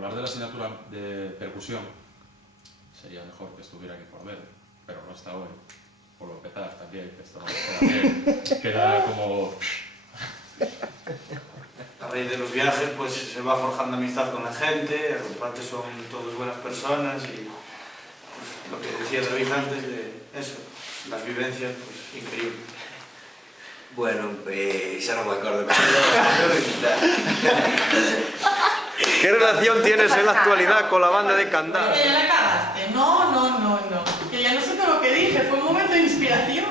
hablar de la asignatura de percusión, sería mejor que estuviera aquí Cordero, pero no está hoy. Por lo empezar también, que esto no queda bien, queda como... A raíz de los viajes pues se va forjando amistad con la gente, aparte son todos buenas personas y pues, lo que decía David antes de eso, las vivencias, pues increíble. Bueno, xa non me acordo. ¿Qué relación tienes en la actualidad con la banda de Candás? Que ya la cagaste. No. Que ya no sé todo lo que dije, fue un momento de inspiración.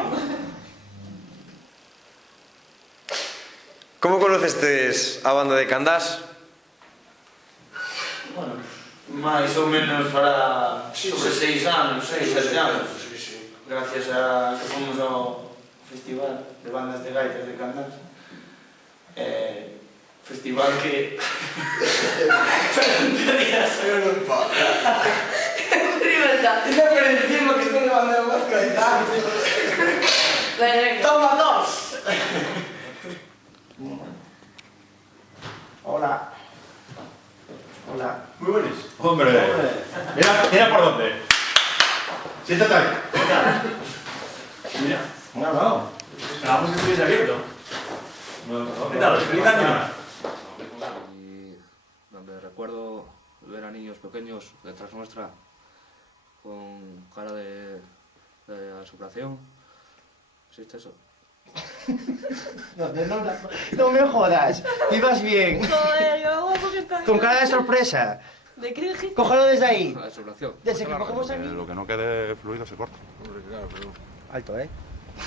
¿Cómo conocestes a banda de Candás? Bueno, máis ou menos para sobre 6 anos, 6, 7 anos. Gracias a que fomos ao festival de bandas de gaitas de Candás. Festival que... Eu non podo. Tiene por encima que estou de banda de más gaitas. Toma dos. Hola. Hola. Muy buenos. Hombre. Mira por dónde. Siéntate ahí. Mira. No. Esperamos que estuviese abierto. ¿Qué tal? ¡Feliz año! Y donde recuerdo ver a niños pequeños detrás nuestra con cara de asupración. ¿Existe eso? No me jodas, ibas bien. Joder, qué guapo que está. Con cara de sorpresa. ¿De qué dijiste? Cógelo desde ahí. Asupración. Desde que cogemos a mí. Lo que no quede fluido se corta. Hombre, claro, pero Alto, ¿eh?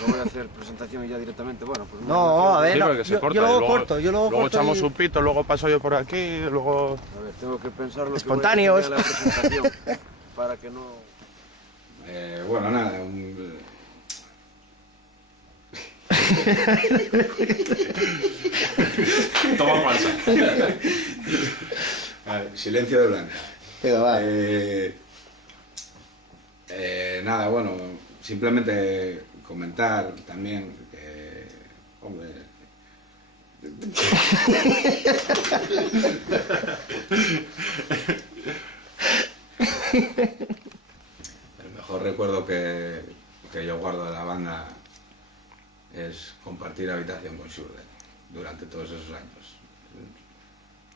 no voy a hacer presentación ya directamente, bueno, pues... No, a ver, Sí, no, porque se corta, yo y luego luego- corto, Luego echamos un pito, luego paso yo por aquí, luego... A ver, tengo que pensar lo Espontáneos. que voy a decir en la presentación para que no... Bueno, nada, Toma falsa. Vale, silencio de Blanca. Venga, va. Nada, bueno, simplemente comentar también que, hombre... El mejor recuerdo que yo guardo de la banda es compartir habitación con Shurden durante todos esos años.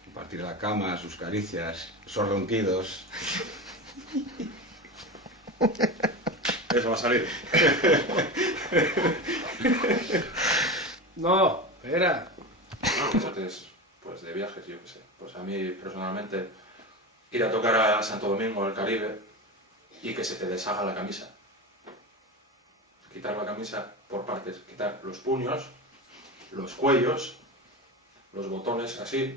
Compartir la cama, sus caricias, esos ronquidos. Eso va a salir. No, espera. Antes, pues de viajes, yo qué sé. Pues a mí personalmente ir a tocar a Santo Domingo, al Caribe, y que se te deshaga la camisa. Quitar la camisa por partes, quitar los puños, los cuellos, los botones así,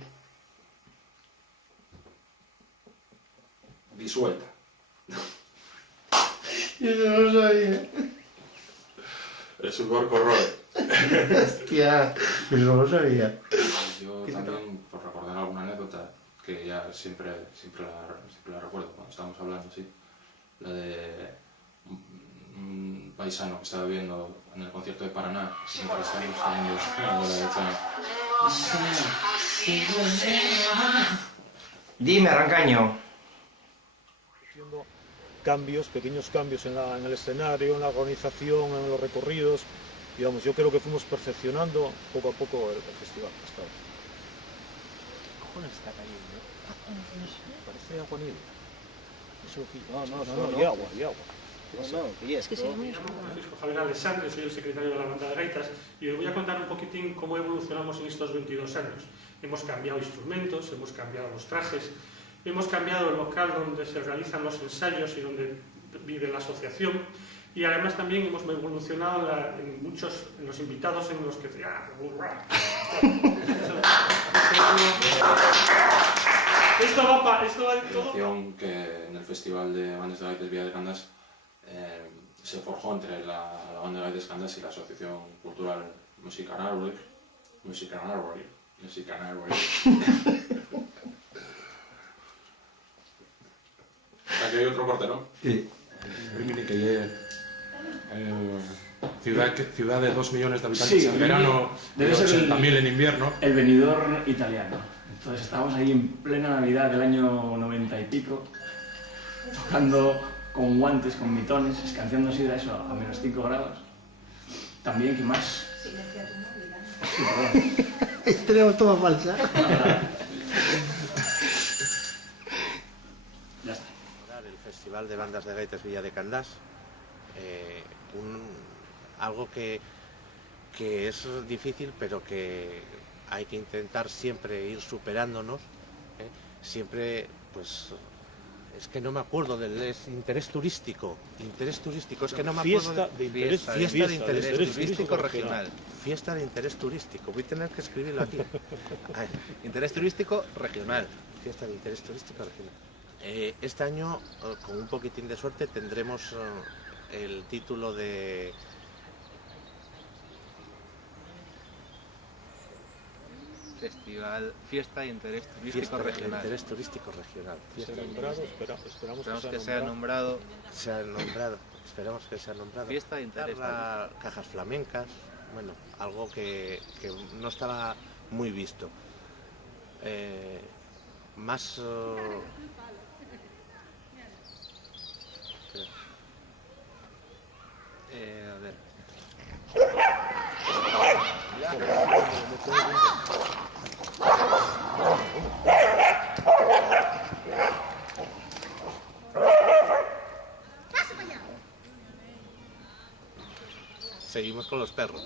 disuelta. Yo no lo sabía. El sudor corroe. Hostia, yo no lo sabía. Yo también, por recordar alguna anécdota, que ya siempre la recuerdo cuando estábamos hablando así, la de un paisano que estaba viendo en el concierto de Paraná, siempre estábamos teniendo la de Chana. Dime, Arrancaño. Cambios, pequeños cambios en el escenario, en la organización, en los recorridos. Digamos, yo creo que fuimos perfeccionando poco a poco el festival hasta ahora. ¿Qué cojones está cayendo? No sé, parece agua nieve. Eso aquí. No, y agua. Es que se llama Francisco Javier Alessandro, soy el secretario de la banda de gaitas y os voy a contar un poquitín cómo evolucionamos en estos 22 años. Hemos cambiado instrumentos, hemos cambiado los trajes, hemos cambiado el local donde se realizan los ensayos y donde vive la asociación y además también hemos evolucionado en los invitados en los que... Esto va de todo. Que en el Festival de Bandas de Gaites Vía de Candás se forjó entre la Banda de Gaites Candás y la Asociación Cultural Musican Arbory. Aquí hay otro corte, ¿no? Sí. Ciudad de 2 millones de habitantes en verano y 80.000 en invierno. El Benidorm italiano. Entonces estábamos ahí en plena Navidad del año 90 y pico, tocando con guantes, con mitones, escanciando sidra eso a menos 5 grados. También, ¿qué más? Sí, perdón. Tenemos toma falsa. Ya está. El Festival de Bandas de Gaitas Villa de Candás, algo que es difícil, pero que hay que intentar siempre ir superándonos, siempre, pues, es que no me acuerdo del interés turístico, es que no me acuerdo fiesta de interés turístico regional, fiesta de interés turístico, voy a tener que escribirlo aquí. Interés turístico regional, fiesta de interés turístico regional. Este año, con un poquitín de suerte, tendremos el título de Fiesta de Interés Turístico Regional. Interés Turístico Regional. Esperamos que sea nombrado. Esperamos que sea nombrado. Fiesta de Interés Turístico. Cajas flamencas, bueno, algo que no estaba muy visto. Más... a ver. Seguimos con los perros.